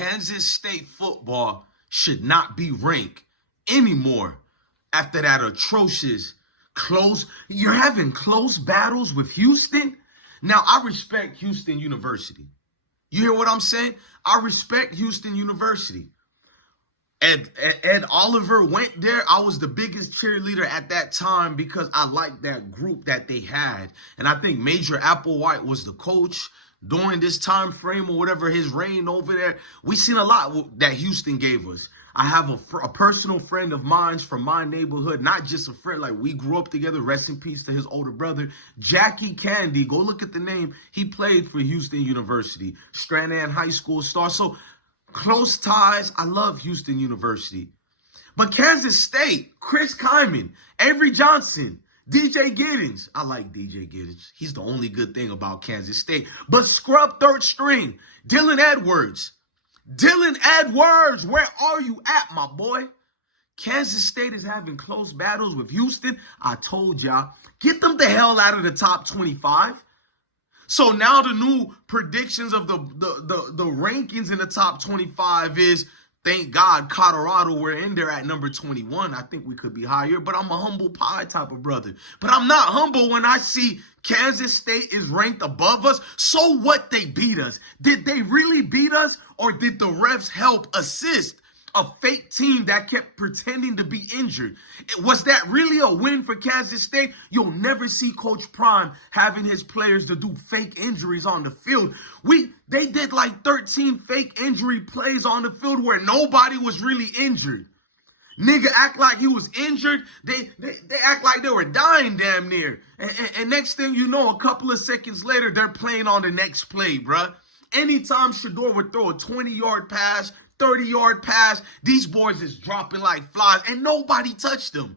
Kansas State football should not be ranked anymore after that atrocious close. You're having close battles with Houston. Now, I respect Houston University. You hear what I'm saying? I respect Houston University. Ed Oliver went there. I was the biggest cheerleader at that time because I liked that group that they had. And I think Major Applewhite was the coach during this time frame or whatever, his reign over there. We seen a lot that Houston gave us. I have a personal friend of mine from my neighborhood, not just a friend, like we grew up together, rest in peace to his older brother, Jackie Candy. Go look at the name. He played for Houston University, Stranahan High School star. So close ties. I love Houston University. But Kansas State, Chris Kyman, Avery Johnson, DJ Giddens. I like DJ Giddens. He's the only good thing about Kansas State. But scrub third string, Dylan Edwards. Dylan Edwards, where are you at, my boy? Kansas State is having close battles with Houston. I told y'all, get them the hell out of the top 25. So now the new predictions of the rankings in the top 25 is, thank God, Colorado, we're in there at number 21. I think we could be higher, but I'm a humble pie type of brother. But I'm not humble when I see Kansas State is ranked above us. So what, they beat us? Did they really beat us, or did the refs help assist a fake team that kept pretending to be injured? Was that really a win for Kansas State? You'll never see Coach Prime having his players to do fake injuries on the field. They did like 13 fake injury plays on the field where nobody was really injured. Nigga act like he was injured. They act like they were dying damn near. And next thing you know, a couple of seconds later, they're playing on the next play, bruh. Anytime Shador would throw a 20-yard pass, 30-yard pass, these boys is dropping like flies, and nobody touched them.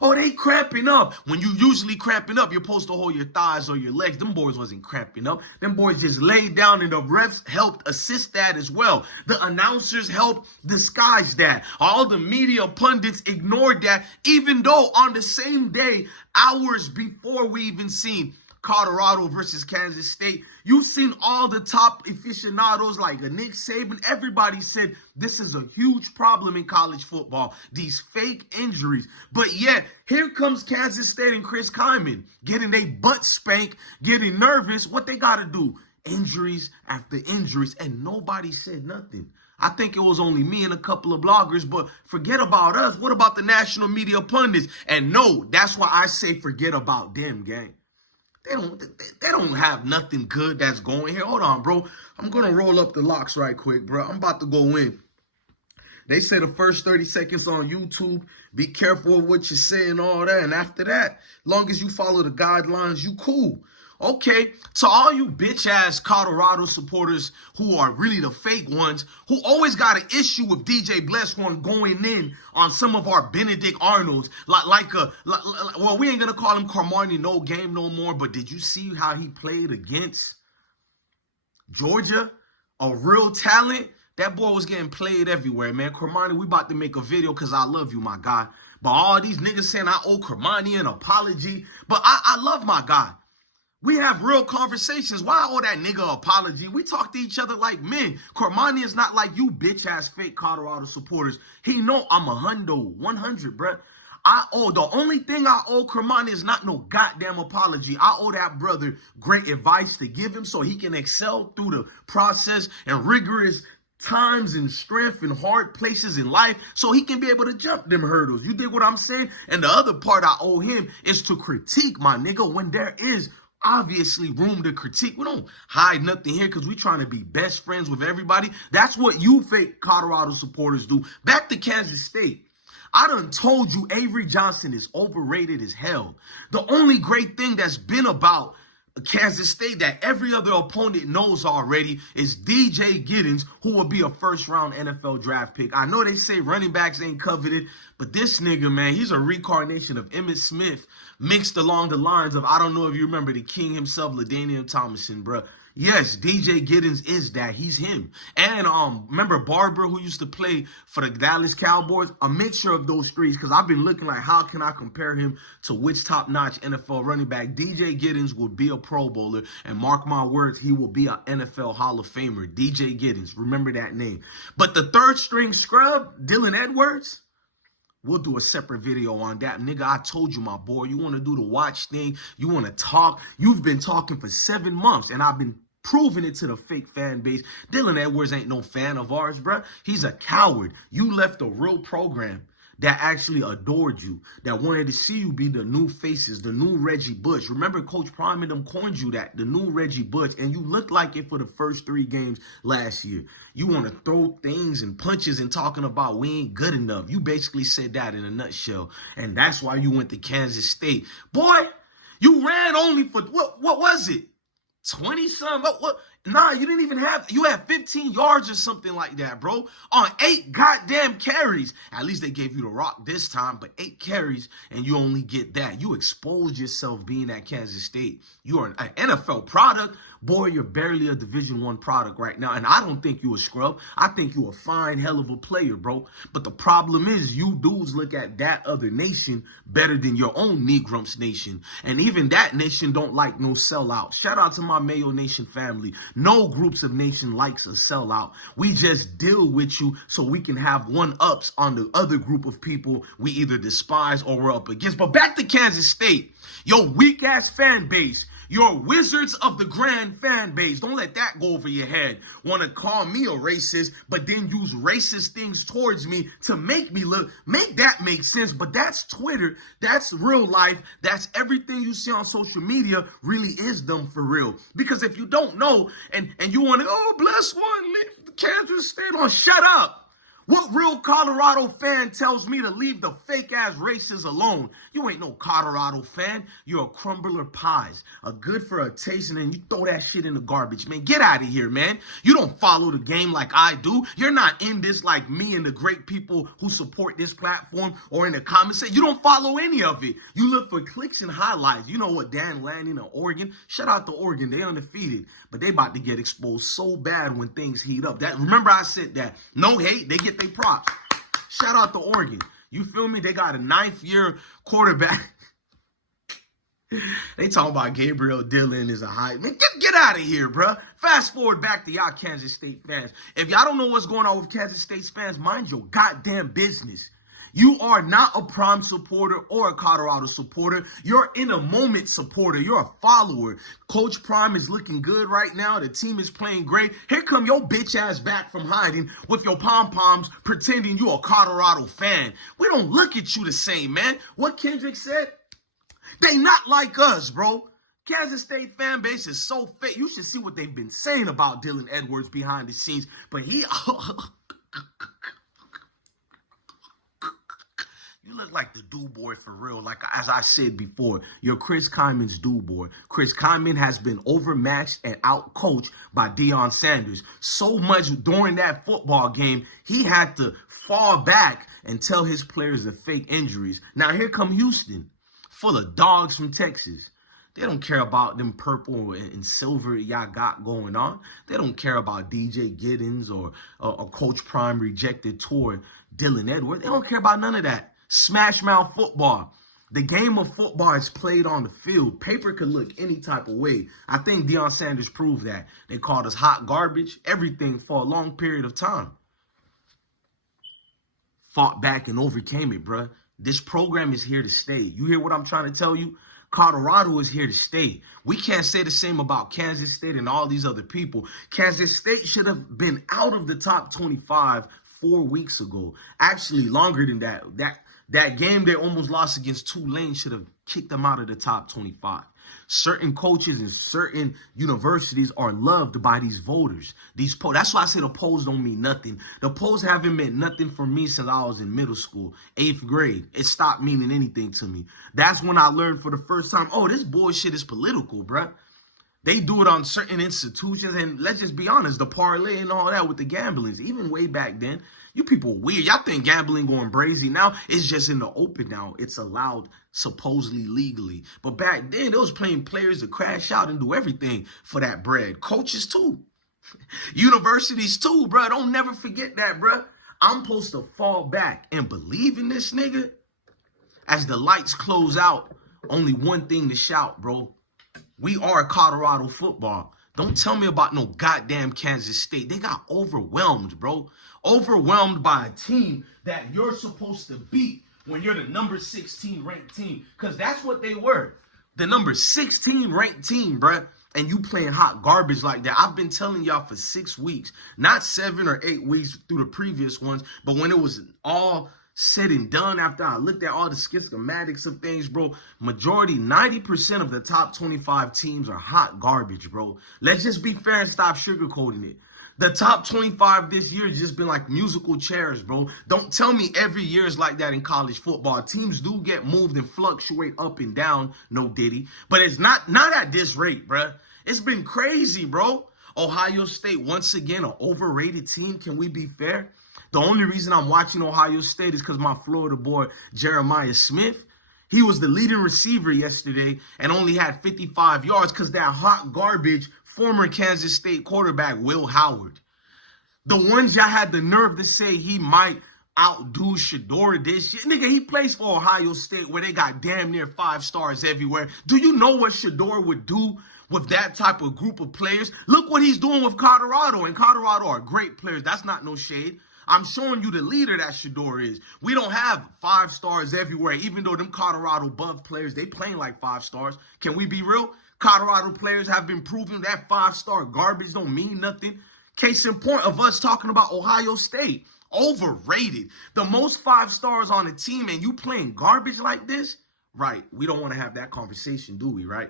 Oh, they cramping up. When you usually cramping up, you're supposed to hold your thighs or your legs. Them boys wasn't cramping up. Them boys just laid down, and the refs helped assist that as well. The announcers helped disguise that. All the media pundits ignored that, even though on the same day, hours before we even seen Colorado versus Kansas State, you've seen all the top aficionados like Nick Saban. Everybody said this is a huge problem in college football, these fake injuries. But yet, here comes Kansas State and Chris Kyman getting their butt spanked, getting nervous. What they got to do? Injuries after injuries, and nobody said nothing. I think it was only me and a couple of bloggers, but forget about us. What about the national media pundits? And no, that's why I say forget about them, gang. They don't have nothing good that's going here. Hold on, bro. I'm going to roll up the locks right quick, bro. I'm about to go in. They say the first 30 seconds on YouTube, be careful of what you say and all that. And after that, long as you follow the guidelines, you cool. Okay, to all you bitch-ass Colorado supporters who are really the fake ones, who always got an issue with DJ Blessworth going in on some of our Benedict Arnolds, well, we ain't going to call him Carmani no game no more, but did you see how he played against Georgia? A real talent. That boy was getting played everywhere, man. Carmani, we about to make a video because I love you, my guy. But all these niggas saying I owe Carmani an apology, but I love my guy. We have real conversations. Why owe that nigga an apology? We talk to each other like men. Cormani is not like you bitch-ass fake Colorado supporters. He know I'm a hundo, 100, bruh. The only thing I owe Cormani is not no goddamn apology. I owe that brother great advice to give him so he can excel through the process and rigorous times and strength and hard places in life so he can be able to jump them hurdles. You dig what I'm saying? And the other part I owe him is to critique, my nigga, when there is obviously room to critique. We don't hide nothing here because we trying to be best friends with everybody. That's what you fake Colorado supporters do. Back to Kansas State. I done told you Avery Johnson is overrated as hell. The only great thing that's been about Kansas State that every other opponent knows already is DJ Giddens, who will be a first-round NFL draft pick. I know they say running backs ain't coveted, but this nigga, man, he's a reincarnation of Emmitt Smith mixed along the lines of, I don't know if you remember the king himself, LaDainian Tomlinson, bro. Yes, DJ Giddens is that. He's him. And remember Barber, who used to play for the Dallas Cowboys? A mixture of those three, because I've been looking like, how can I compare him to which top-notch NFL running back? DJ Giddens will be a Pro Bowler, and mark my words, he will be an NFL Hall of Famer. DJ Giddens, remember that name. But the third string scrub, Dylan Edwards, we'll do a separate video on that. Nigga, I told you, my boy, you want to do the watch thing, you want to talk. You've been talking for 7 months, and I've been proving it to the fake fan base. Dylan Edwards ain't no fan of ours, bro. He's a coward. You left a real program that actually adored you, that wanted to see you be the new faces, the new Reggie Bush. Remember, Coach Prime and them coined you that, the new Reggie Bush, and you looked like it for the first 3 games last year. You want to throw things and punches and talking about we ain't good enough. You basically said that in a nutshell, and that's why you went to Kansas State. Boy, you ran only for, what was it? 20-something? What? Nah, you didn't even have, you had 15 yards or something like that, bro, on 8 goddamn carries. At least they gave you the rock this time, but 8 carries, and you only get that. You exposed yourself being at Kansas State. You are an NFL product. Boy, you're barely a Division I product right now, and I don't think you a scrub. I think you a fine hell of a player, bro. But the problem is you dudes look at that other nation better than your own Negrumps nation, and even that nation don't like no sellout. Shout out to my Mayo Nation family. No groups of nation likes a sellout. We just deal with you so we can have one-ups on the other group of people we either despise or we're up against. But back to Kansas State, your weak-ass fan base, your Wizards of the Grand fan base. Don't let that go over your head. Want to call me a racist, but then use racist things towards me to make me look, make that make sense. But that's Twitter. That's real life. That's everything you see on social media really is them for real. Because if you don't know and you want to, oh, bless one, leave Kansas State on, shut up. What real Colorado fan tells me to leave the fake-ass races alone? You ain't no Colorado fan. You're a crumbler pies. A good for a taste, and then you throw that shit in the garbage, man. Get out of here, man. You don't follow the game like I do. You're not in this like me and the great people who support this platform or in the comments. You don't follow any of it. You look for clicks and highlights. You know what, Dan Lanning of Oregon? Shout out to Oregon. They undefeated, but they about to get exposed so bad when things heat up. That, remember I said that. No hate. They get they props. Shout out to Oregon. You feel me? They got a 9th-year quarterback. They talking about Gabriel Dillon is a hype. Man, get out of here, bro. Fast forward back to y'all Kansas State fans. If y'all don't know what's going on with Kansas State fans, mind your goddamn business. You are not a Prime supporter or a Colorado supporter. You're in a moment supporter. You're a follower. Coach Prime is looking good right now. The team is playing great. Here come your bitch ass back from hiding with your pom-poms pretending you're a Colorado fan. We don't look at you the same, man. What Kendrick said? They not like us, bro. Kansas State fan base is so fake. You should see what they've been saying about Dylan Edwards behind the scenes. But he... You look like the do-boy for real. Like, as I said before, you're Chris Kyman's do-boy. Chris Kyman has been overmatched and out-coached by Deion Sanders. So much during that football game, he had to fall back and tell his players to fake injuries. Now, here come Houston, full of dogs from Texas. They don't care about them purple and silver y'all got going on. They don't care about DJ Giddens or a Coach Prime rejected tour, Dylan Edwards. They don't care about none of that. Smash mouth football. The game of football is played on the field. Paper could look any type of way. I think Deion Sanders proved that. They called us hot garbage, everything for a long period of time. Fought back and overcame it, bruh. This program is here to stay. You hear what I'm trying to tell you? Colorado is here to stay. We can't say the same about Kansas State and all these other people. Kansas State should have been out of the top 25 4 weeks ago. Actually, longer than that. That game they almost lost against Tulane should have kicked them out of the top 25. Certain coaches and certain universities are loved by these voters. That's why I say the polls don't mean nothing. The polls haven't meant nothing for me since I was in middle school, 8th grade. It stopped meaning anything to me. That's when I learned for the first time, oh, this bullshit is political, bruh. They do it on certain institutions, and let's just be honest, the parlay and all that with the gamblings, even way back then, you people weird. Y'all think gambling going brazy now? It's just in the open now. It's allowed supposedly legally. But back then, they was playing players to crash out and do everything for that bread. Coaches too. Universities too, bro. Don't never forget that, bro. I'm supposed to fall back and believe in this nigga. As the lights close out, only one thing to shout, bro. We are Colorado football. Don't tell me about no goddamn Kansas State. They got overwhelmed, bro. Overwhelmed by a team that you're supposed to beat when you're the number 16 ranked team. Because that's what they were. The number 16 ranked team, bro. And you playing hot garbage like that. I've been telling y'all for 6 weeks. Not 7 or 8 weeks through the previous ones. But when it was all said and done, after I looked at all the schematics of things, bro, majority, 90% of the top 25 teams are hot garbage, bro. Let's just be fair and stop sugarcoating it. The top 25 this year has just been like musical chairs, bro. Don't tell me every year is like that in college football. Teams do get moved and fluctuate up and down, no diddy. But it's not at this rate, bro. It's been crazy, bro. Ohio State, once again, an overrated team. Can we be fair? The only reason I'm watching Ohio State is because my Florida boy, Jeremiah Smith, he was the leading receiver yesterday and only had 55 yards because that hot garbage former Kansas State quarterback, Will Howard. The ones y'all had the nerve to say he might outdo Shedeur this year. Nigga, he plays for Ohio State where they got damn near 5 stars everywhere. Do you know what Shedeur would do with that type of group of players? Look what he's doing with Colorado, and Colorado are great players. That's not no shade. I'm showing you the leader that Shedeur is. We don't have 5 stars everywhere, even though them Colorado Buff players, they playing like 5 stars. Can we be real? Colorado players have been proving that 5-star garbage don't mean nothing. Case in point of us talking about Ohio State. Overrated. The most 5 stars on a team and you playing garbage like this? Right. We don't want to have that conversation, do we, right?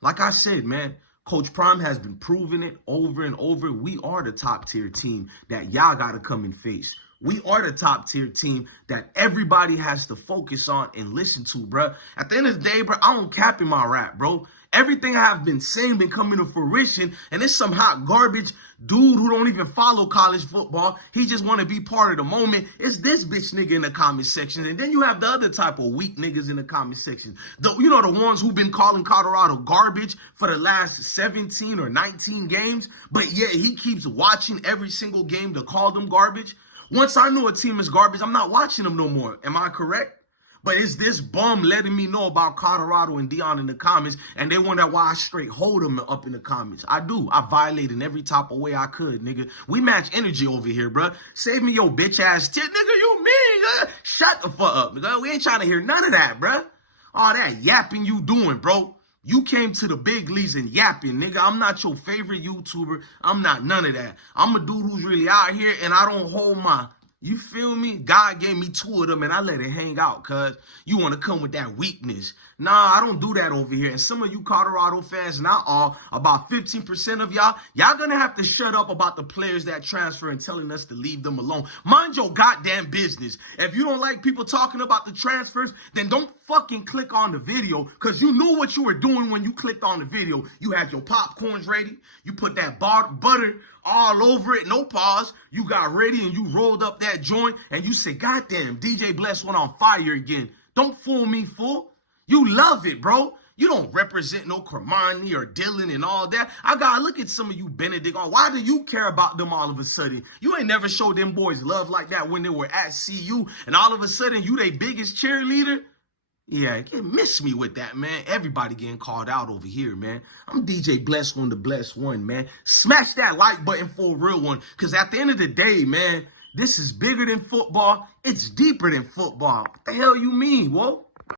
Like I said, man, Coach Prime has been proving it over and over. We are the top tier team that y'all got to come and face. We are the top tier team that everybody has to focus on and listen to, bro. At the end of the day, bro, I don't cap in my rap, bro. Everything I have been saying been coming to fruition, and it's some hot garbage dude who don't even follow college football. He just want to be part of the moment. It's this bitch nigga in the comment section, and then you have the other type of weak niggas in the comment section. The ones who've been calling Colorado garbage for the last 17 or 19 games, but yet he keeps watching every single game to call them garbage. Once I know a team is garbage, I'm not watching them no more. Am I correct? But it's this bum letting me know about Colorado and Deion in the comments, and they wonder why I straight hold them up in the comments. I do. I violate in every type of way I could, nigga. We match energy over here, bro. Save me your bitch ass tit, nigga. You mean? Shut the fuck up, nigga. We ain't trying to hear none of that, bro. All that yapping you doing, bro. You came to the big leagues and yapping, nigga. I'm not your favorite YouTuber. I'm not none of that. I'm a dude who's really out here, and I don't hold my... You feel me? God gave me 2 of them, and I let it hang out, cuz you want to come with that weakness. Nah, I don't do that over here. And some of you Colorado fans, not all, about 15% of y'all going to have to shut up about the players that transfer and telling us to leave them alone. Mind your goddamn business. If you don't like people talking about the transfers, then don't fucking click on the video, because you knew what you were doing when you clicked on the video. You had your popcorns ready. You put that butter all over it, no pause. You got ready and you rolled up that joint and you said, goddamn, DJ Bless went on fire again. Don't fool me, fool. You love it, bro. You don't represent no Kermani or Dylan and all that. I gotta look at some of you Benedict. Why do you care about them all of a sudden? You ain't never showed them boys love like that when they were at CU, and all of a sudden you they biggest cheerleader? Yeah, you can't miss me with that, man. Everybody getting called out over here, man. I'm DJ Bless One, the Blessed One, man. Smash that like button for a real one, because at the end of the day, man, this is bigger than football. It's deeper than football. What the hell you mean, whoa?